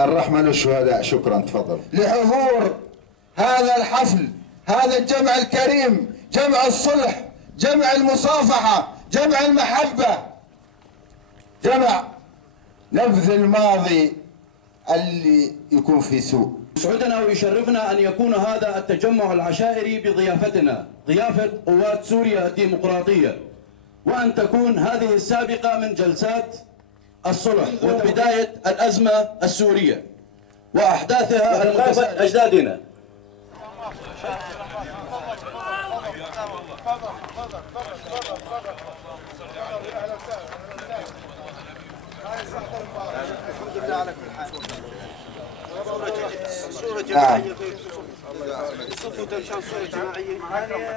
الرحمة للشهداء. شكرا، تفضل. لحضور هذا الحفل، هذا الجمع الكريم، جمع الصلح، جمع المصافحة، جمع المحبة، جمع نبذ الماضي اللي يكون فيه سوء. يسعدنا ويشرفنا أن يكون هذا التجمع العشائري بضيافتنا، ضيافة قوات سوريا الديمقراطية، وأن تكون هذه السابقة من جلسات الصلح وبداية الأزمة السورية وأحداثها المتسابقة أجدادنا. الحمد لله على كل حال. صورة جماعية. صورة جماعية.